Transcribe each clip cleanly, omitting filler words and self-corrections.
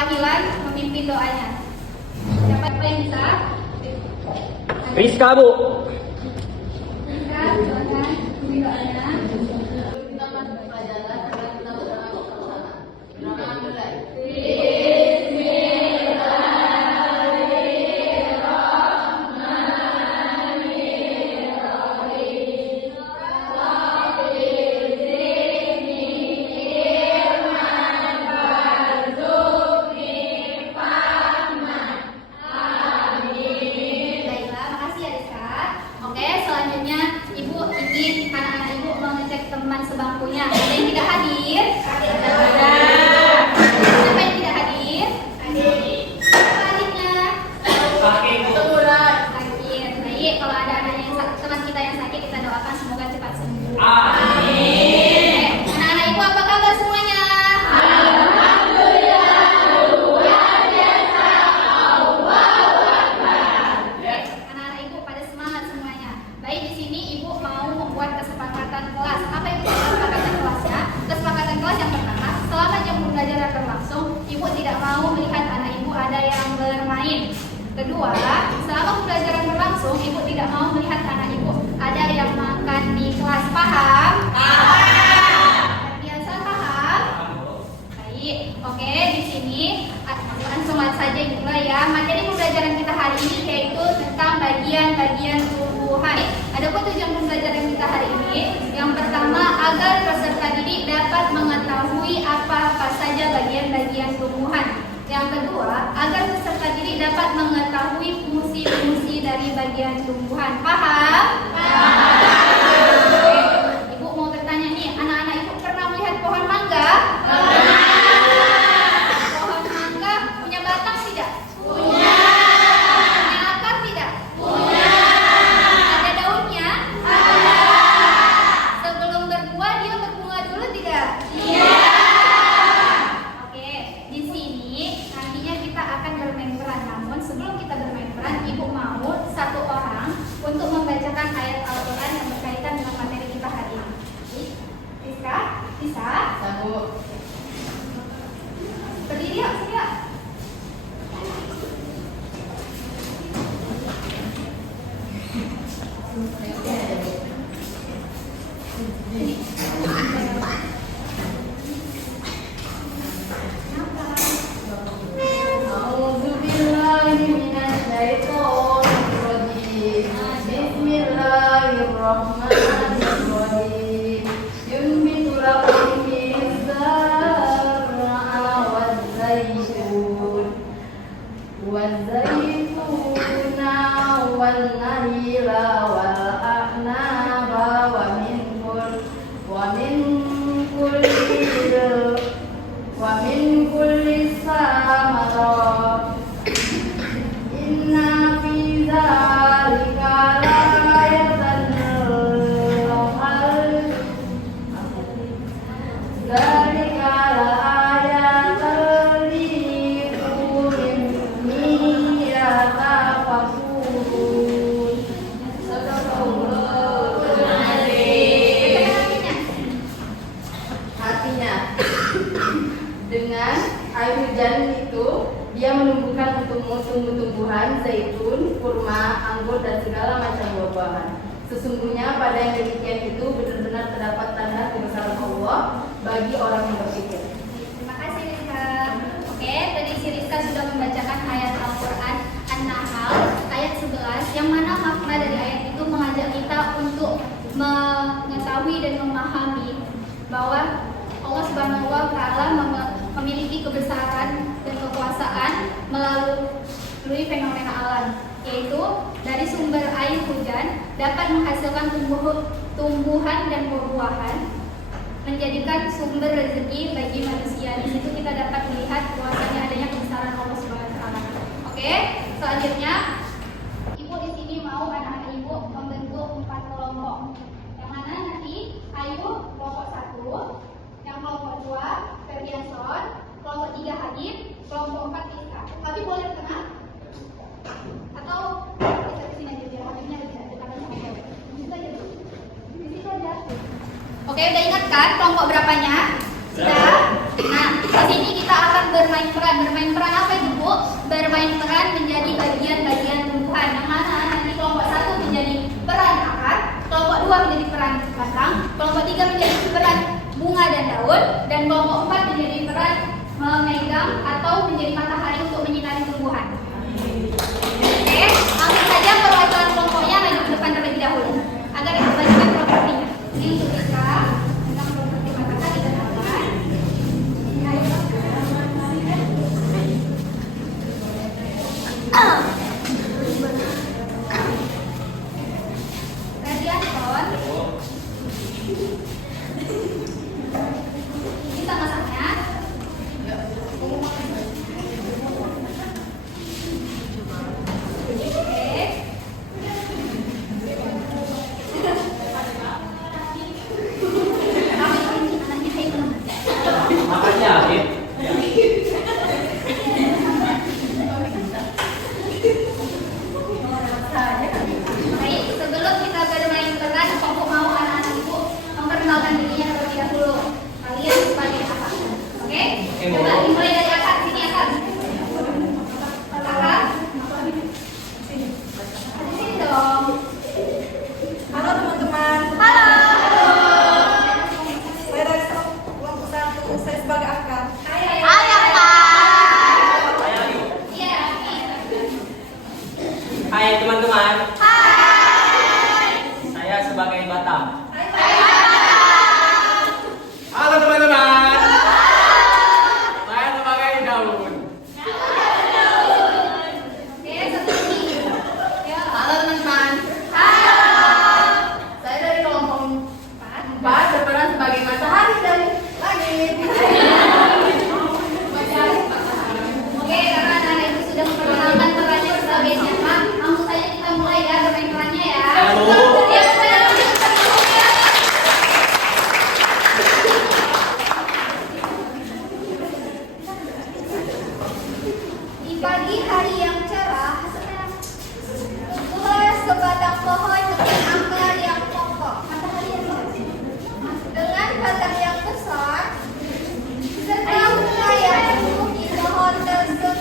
Wahilan memimpin doanya. Siapa yang bisa? Rizka, Bu. Rizka, silakan memimpin doanya. Kita masuk pelajaran adalah kita bersama sama. Kita mulai. Baiklah, makasih ya Rizka. Oke, selanjutnya Ibu ingin anak-anak Ibu mengecek teman sebangkunya. Ada yang tidak hadir? Ada. Siapa yang tidak hadir? Adik. Siapa adiknya? Sakit. Baik, kalau ada teman kita yang sakit, kita doakan semoga cepat sembuh. Amin. Anak-anak Ibu apa kabar semuanya? Anak-anak Ibu pada semangat semuanya. Baik, di sini Ibu mau membuat kesepakatan kelas. Apa itu kesepakatan kelasnya? Kesepakatan kelas yang pertama, selama jam pembelajaran berlangsung, Ibu tidak mau melihat anak Ibu ada yang bermain. Kedua, selama pembelajaran berlangsung, Ibu tidak mau melihat anak Ibu ada yang makan di kelas. Paham? Biasa paham? Baik, oke, di sini langsung saja juga ya. Materi pembelajaran kita hari ini yaitu tentang bagian-bagian tumbuhan. Adapun tujuan pembelajaran kita hari ini, yang pertama agar peserta didik dapat mengetahui apa-apa saja bagian-bagian tumbuhan. Yang kedua, agar peserta didik dapat mengetahui fungsi-fungsi dari bagian tumbuhan. Paham? Oke. Ibu mau bertanya nih, anak-anak Ibu pernah melihat pohon mangga? Pohon mangga punya batang tidak? Punya akar tidak? Ada daunnya? Sebelum berbuah dia berbunga dulu tidak? Oke, di sini nantinya kita akan bermain peran. Namun sebelum kita bermain peran, Ibu mau satu orang untuk membacakan ayat Al-Quran yang berkaitan dengan materi kita hari ini. Rizka, bisa? Sanggup. Berdiri ya, sini ya. A'udzu billahi minasyaitonir rajim. Bismillahirrahmanirrahim. Yunbitu lakum bizzar'a waz-zaytuna wan-nakhila wal-a'naba wa min kulli samarat. Inna fi dzalika la'ayatan dzalika la'ayatan liqaumin yatafakkarun. Sadaqallahul azim. Artinya, dengan air hujan itu dia menumbuhkan tumbuh-tumbuhan, zaitun, kurma, anggur, dan segala macam buah-buahan. Sesungguhnya pada yang demikian itu benar-benar terdapat tanda kebesaran Allah bagi orang yang berpikir. Terima kasih Rizka. Oke, tadi si Rizka sudah membacakan ayat Al-Quran An-Nahl ayat 11, yang mana makna dari ayat itu mengajak kita untuk mengetahui dan memahami bahwa Allah Subhanahu wa Ta'ala memiliki kebesaran dan kekuasaan melalui fenomena alam, yaitu dari sumber air hujan dapat menghasilkan tumbuhan dan buah-buahan, menjadikan sumber rezeki bagi manusia. Di situ kita dapat melihat bahwasanya adanya kebesaran Allah Subhanahu wa Ta'ala. Oke, selanjutnya Ibu di sini mau anak-anak Ibu membentuk 4 kelompok. Yang mana nanti Ayu kelompok 1, yang kelompok 2 Ferdianson, kelompok 3 Hadid, kelompok 4 Rizka. Tapi boleh di tengah atau bisa di sini aja biar Hadidnya bisa dekatan sama saya. Bisa aja dulu. Di situ aja. Oke, udah ingat kan kelompok berapanya? Sudah? Nah, di sini kita akan bermain peran. Bermain peran apa itu, Bu? Bermain peran menjadi bagian-bagian tumbuhan. Yang mana nanti kelompok 1 menjadi peran akar, kelompok 2 menjadi peran batang, kelompok 3 menjadi peran bunga dan daun, dan kelompok 4 menjadi peran memegang atau menjadi matahari untuk menyinari tumbuhan. Oke, langsung saja perwakilan kelompoknya maju ke depan terlebih dahulu agar kita bacakan propertinya. Ini untuk kita tentang properti matahari dan awan. Radiator. Kita masaknya. Makasih ya, Afif. Baik, sebelum kita bermain peran, Pokok mau anak-anak ibu memperkenalkan dirinya terlebih dahulu. Kalian sebagai apa? Oke? Coba dimulai dari akar. Sini akar. Akar. Di sini dong. Halo teman-teman. Halo. Saya dari kelompok 1. Saya sebagai akar. Hai akar. Saya Ayu. Iya. Hai teman-teman. Hai. Saya sebagai batang. Halo teman-teman. Saya sebagai daun. Oke, satu lagi. Ya. Halo teman-teman. Halo. Saya dari kelompok 4 berperan sebagai matahari dan langit. Oke, karena anak itu sudah memperkenalkan perannya sebagai siapa, langsung saja kita mulai ya bermain perannya ya. Halo. Ya, saya lanjut ke ya. Di pagi hari yang cerah, tumbuhlah sebatang pohon dengan akar yang kokoh. Matahari yang dengan batang yang besar, serta bunga yang tumbuh di pohon tersebut.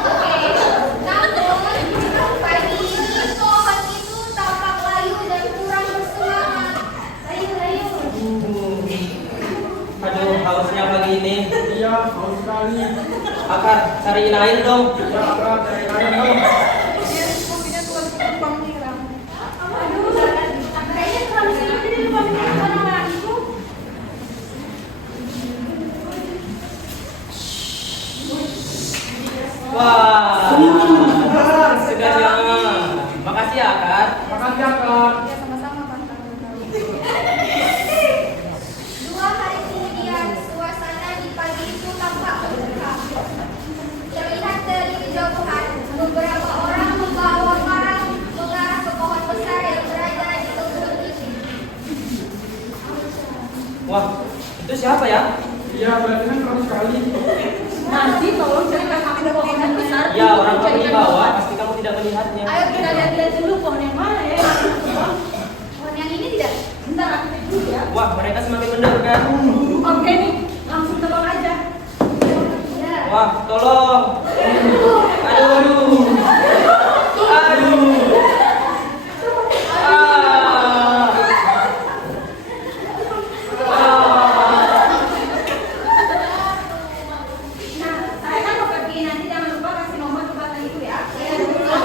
Oke, namun pagi ini pohon itu tampak layu dan kurang bersemangat. Layu. Aduh, hausnya pagi ini. Iya, haus sekali. Akar, cariin air dong. Ya, akar, cari air dong. Dia kopinya tuan tumpang nyiram. Aduh, kayaknya terlalu sedikit ini lupa minum anak-anakku. Wah, segar ya. Makasih ya, Akar. Makasih akar. Ya sama-sama pantang. Dua hari kemudian, suasana di pagi itu tampak berkah. Terlihat dari kejauhan, beberapa orang membawa parang mengarah ke pohon besar yang berada di kebun itu. Wah, itu siapa ya? Iya, berarti kan keras sekali. Nanti tolong ceritakan kami pohon besar. Ya, orang kamu di bawah, pasti kamu tidak melihatnya. Ayo kita lihat-lihat dulu pohon yang mana ya. Pohon yang ini tidak? Bentar aku cek dulu ya. Wah, mereka semakin mendekat. Oke nih, langsung tebak aja. Ya. Wah, tolong. Aduh. Aduh. Ah. Nah, saya kan mau pergi nanti jangan lupa kasih nomor ke batang itu ya. Saya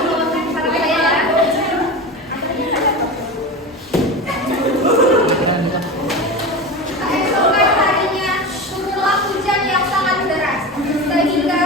tolongkan para saya ya. Keesokan harinya turunlah hujan yang sangat deras, sehingga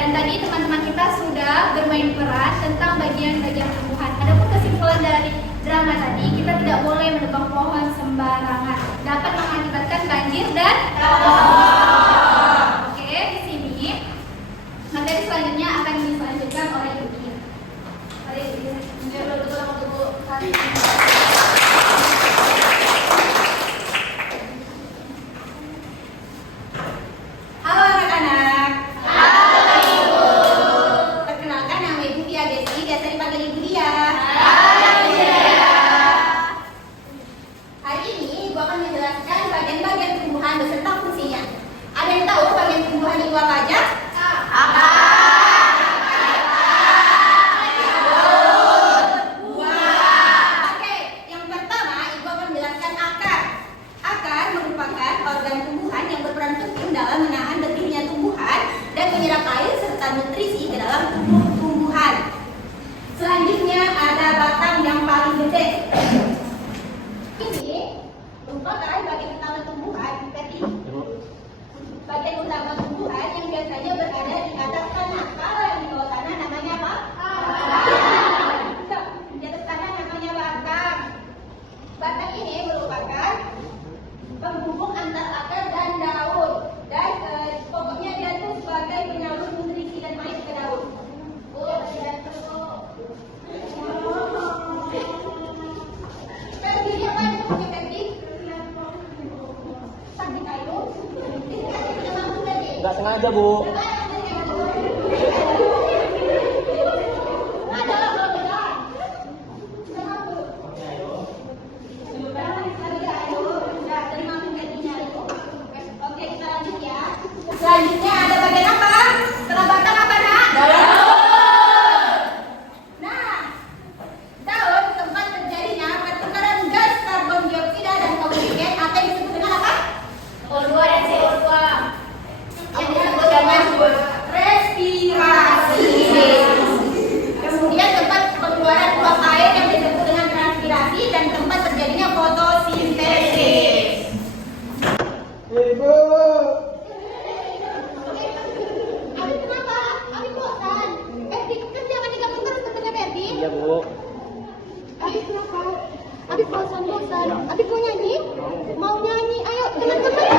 Dan tadi teman-teman kita sudah bermain peran tentang bagian-bagian tumbuhan. Adapun kesimpulan dari drama tadi, kita tidak boleh menebang pohon sembarangan. Dapat mengakibatkan banjir dan Oke, di sini materi selanjutnya akan dilanjutkan oleh Ibu Kia. Mari Ibu Kia. Halo anak-anak. Perkenalkan, nama Ibu Dia Desi, biasa dipanggil Ibu Dia. Hari ini Ibu akan menjelaskan bagian-bagian tumbuhan beserta fungsinya. Ada yang tahu bagian tumbuhan itu apa aja? Oke, yang pertama Ibu akan menjelaskan akar. Akar merupakan organ tumbuhan yang berperan penting dalam menahan berdirinya tumbuhan dan menyerap air serta nutrisi ke dalam tubuh tumbuhan. Selanjutnya ada batang yang paling gede. Ini merupakan bagian utama tumbuhan. Jadi bagian utama tumbuhan yang biasanya berada di atas tanah. Kalau yang di bawah tanah namanya apa? Di atas tanah namanya batang. Batang ini merupakan penghubung antar akar dan daun. Dan pokoknya dia itu sebagai penyalur nutrisi dan air ke daun. Pergi apa yang pakai pergi? Sakit kayu. Ini kasih kita mampu tadi. Nggak sengaja, Bu. Oke, kita lanjut ya. Selanjutnya ada bagian apa? Setelah batang apa, Nak? Nah, daun tempat terjadinya pertukaran gas karbon dioksida dan oksigen atau yang disebut dengan apa? O2 dan CO2. Yang disebut dengan respirasi. Kemudian tempat pengeluaran uap air yang disebut dengan transpirasi dan tempat terjadinya fotosintesis. Ibu. Abi kenapa? Abi bosan. Ferdi, kan jangan digabung terus temennya Ferdi. Iya, Bu. Abi kenapa? Abi bosan. Abi mau nyanyi? Mau nyanyi? Ayo teman-teman.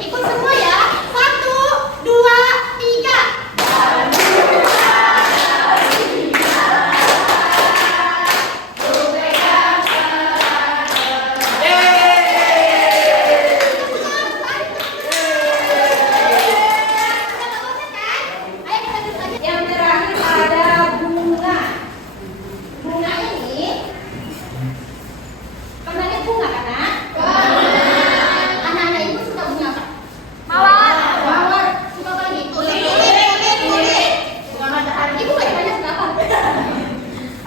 Ikut semua ya. 1, 2, 3. Yang terakhir ada bunga. Bunga ini pernah lihat bunga kan, Nak? Anak-anak ibu suka bunga apa? Mawar. Suka apa lagi? Kulit. Bunga matahari. Ibu nggak ditanya suka apa?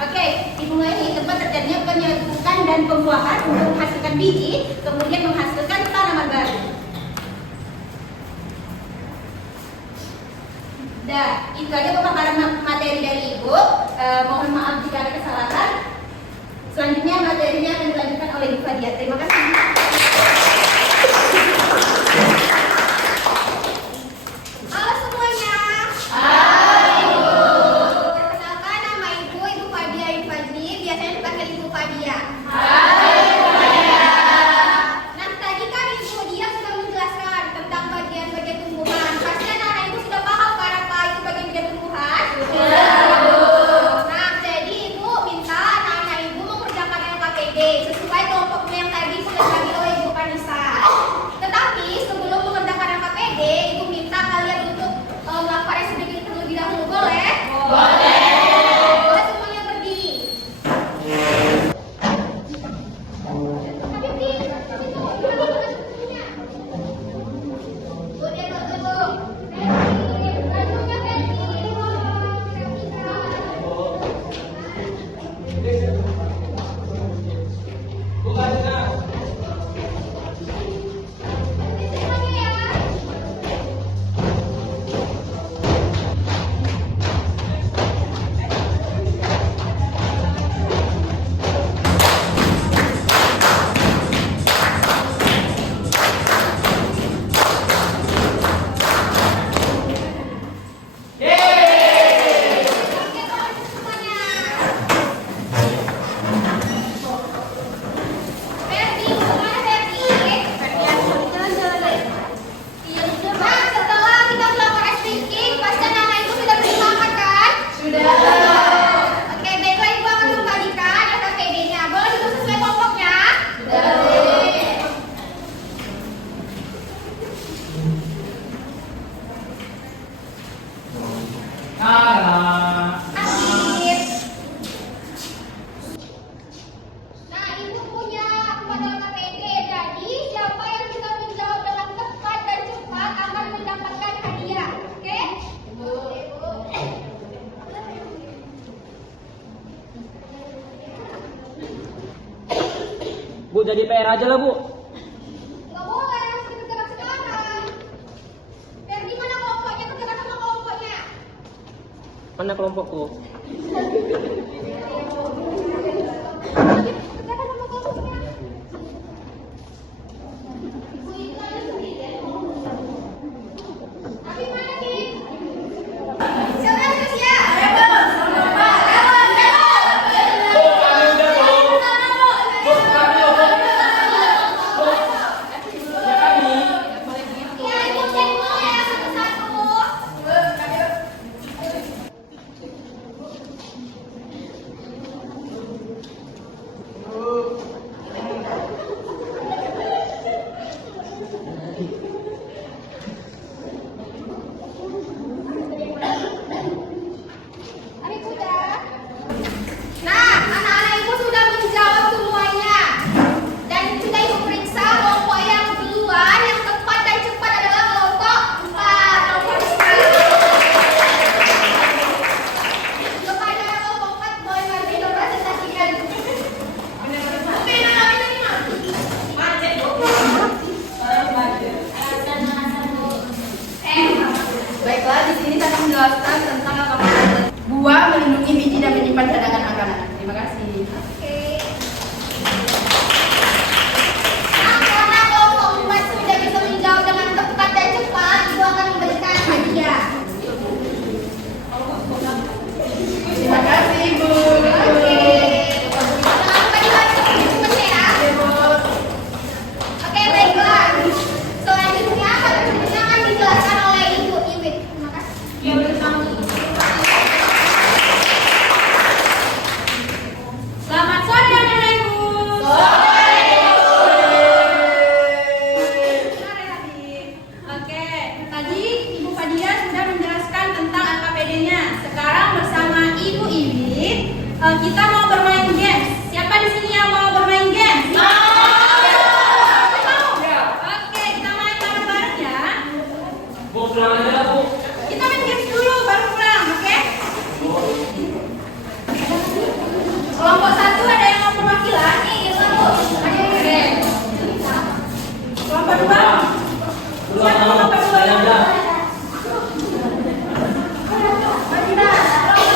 Oke, di bunga ini tempat terjadinya penyerbukan dan pembuahan untuk menghasilkan biji, kemudian menghasilkan tanaman baru. Dah, itu aja pemaparan materi dari Ibu. Mohon maaf jika ada kesalahan. Selanjutnya materinya akan dilanjutkan oleh Ibu Fadia. Terima kasih. Halo semuanya. Perkenalkan, nama Ibu Fadia Fajri. Biasanya dipanggil Ibu Fadia. Nah, tadi kan Ibu Dia sudah menjelaskan tentang bagian-bagian tumbuhan. Pasti anak-anak Ibu sudah paham kan apa itu bagian-bagian tumbuhan? Nah, jadi Ibu minta anak-anak Ibu mengerjakan LKPD sesuai kelompok yang tadi sudah dibagi oleh Aktif. Nah, ibu punya pada KPD. Jadi, siapa yang bisa menjawab dengan tepat dan cepat akan mendapatkan hadiah. Oke? Bu, jadi PR aja lah, Bu. Nggak boleh, harus dikerjakan sekarang. Dan gimana kelompoknya? Kerjakan sama kelompoknya. Mana kelompokku? Kerjakan sama kelompoknya. Ibu itu ada sendiri. Tapi mana sih? Siapa yang siap? Ya, ibu cek dulu ya satu-satu. Hari sudah. Nah, anak-anak ibu sudah menjawab semuanya. Dan kita ibu periksa kelompok yang duluan, yang tepat dan cepat adalah kelompok 4. Kepada kelompok 4 boleh maju presentasikan. Oke, nah ini mah. Baiklah, di sini saya akan menjelaskan tentang kapasitas buah melindungi biji dan menyimpan cadangan makanan. Terima kasih. Oke. Nah, karena kelompok 4 sudah bisa menjawab dengan tepat dan cepat, ibu akan memberikan hadiah. Terima kasih, Ibu. Oke. Jangan lupa dibaca buku-bukunya ya. Oke, baiklah. Selanjutnya, selanjutnya akan dijelaskan oleh Ibu Iwit. Terima kasih. Selamat sore anak-anak ibu. Sore Habib. Oke, tadi Ibu Fadia sudah menjelaskan tentang AKPD-nya. Sekarang bersama Ibu Iwit, kita mau bermain games. Siapa di sini yang mau bermain games? Mau. Oke, kita main bareng-bareng ya. Bu, pulang aja lah, Bu. Kita main games dulu baru pulang, oke? Kelompok 1 ada yang mau perwakilan? Nih, Bu. Ayo. Kelompok 2? Siapa kelompok 2? Saya aja.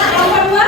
Kelompok 2?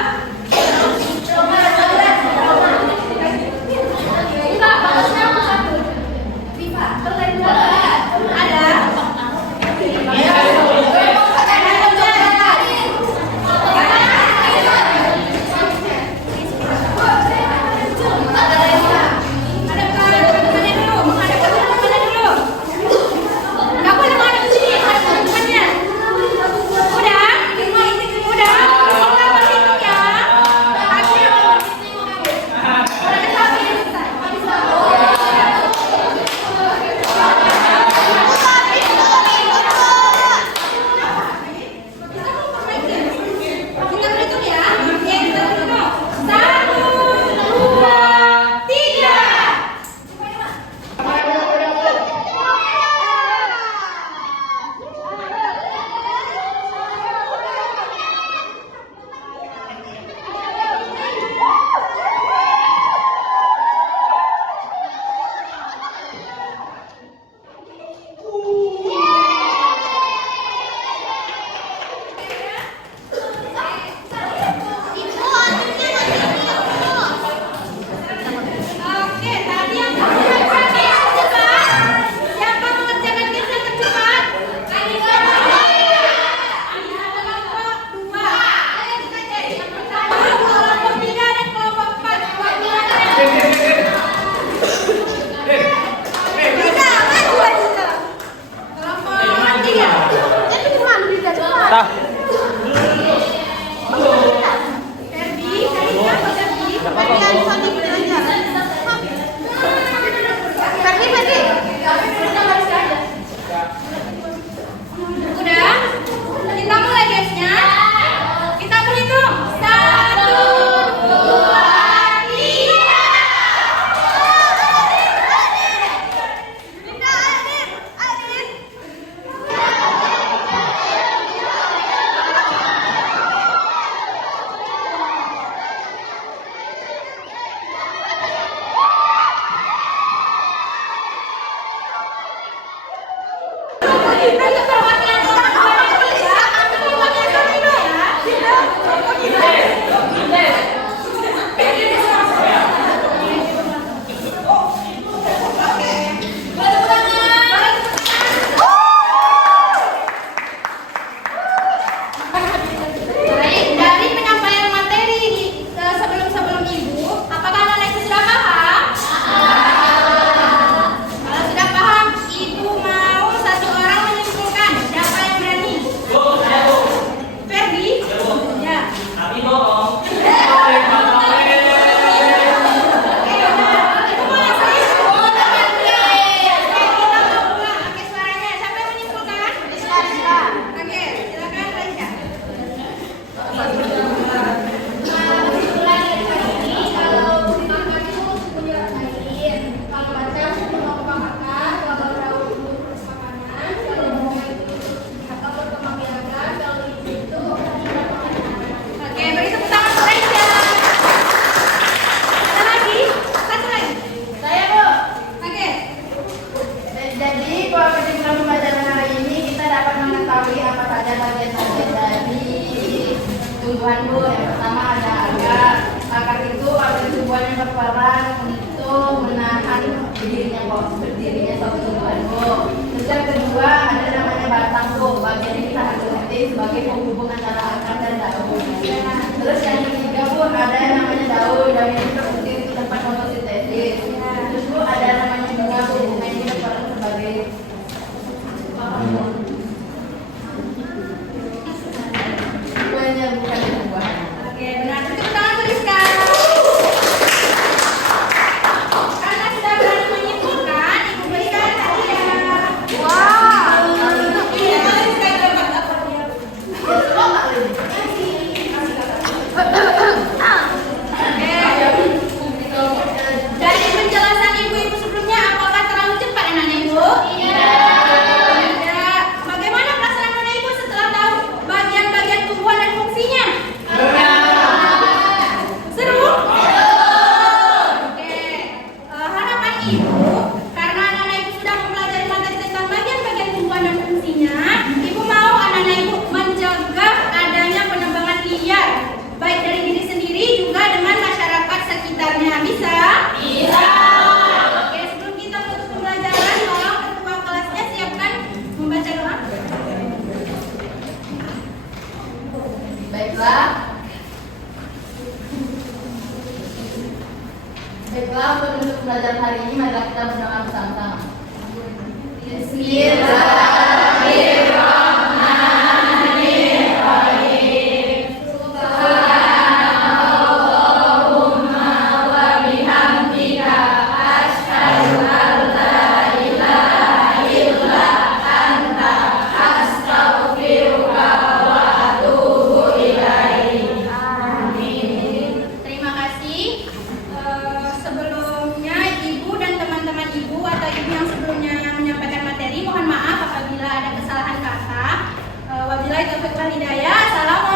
Kesimpulan dari hari ini, kalau makan itu menyerap air, kalau baca mengapa akar, kalau daun itu terus makanan, kalau bunga itu atau berkembang biakan, kalau itu tidak makanan. Oke, beri tepuk tangan untuk Aisyah. Ada lagi? Satu lagi. Saya, Bu. Oke. Jadi, kalau kesimpulan pembelajaran hari ini kita dapat mengetahui apa saja bagian-bagian dari tumbuhan, Bu. Yang pertama ada akar. Akar itu organ tumbuhan yang berperan untuk menahan berdirinya suatu tumbuhan, Bu. Terus yang kedua ada namanya batang, Bu. Bagian ini kita harus mengerti sebagai penghubung antara akar dan daun. Terus yang ketiga, Bu, ada yang namanya daun. Daun ini berfungsi untuk tempat fotosintesis. Terus, Bu, ada namanya bunga, Bu. Bunga ini berperan sebagai bukan tumbuhan. Oke, benar. Tepuk tangan untuk Rizka. Karena sudah berani menyimpulkan, Ibu berikan hadiah. Wow. Iya, Rizka dapat apa dia? Dari penjelasan ibu-ibu sebelumnya, apakah terlalu cepat anak-anak ibu? Tidak. Bagaimana perasaan anak ibu setelah tahu bagian-bagian tumbuhan dan fungsinya? Seru? Oke. Harapan ibu, karena anak-anak ibu sudah mempelajari materi tentang bagian-bagian tumbuhan dan fungsinya, ibu mau anak-anak ibu mencegah adanya penebangan liar, baik dari diri sendiri juga dengan masyarakat sekitarnya. Bisa? Bisa. Oke, sebelum kita tutup pembelajaran, tolong ketua kelasnya siapkan membaca doa. Baiklah. Baiklah, untuk menutup pembelajaran hari ini, marilah kita berdoa bersama-sama. Terima kasih. Sebelumnya ibu dan teman-teman ibu atau ibu yang sebelumnya menyampaikan materi, mohon maaf apabila ada kesalahan kata. Wabillahi taufiq wal hidayah. Assalamualaikum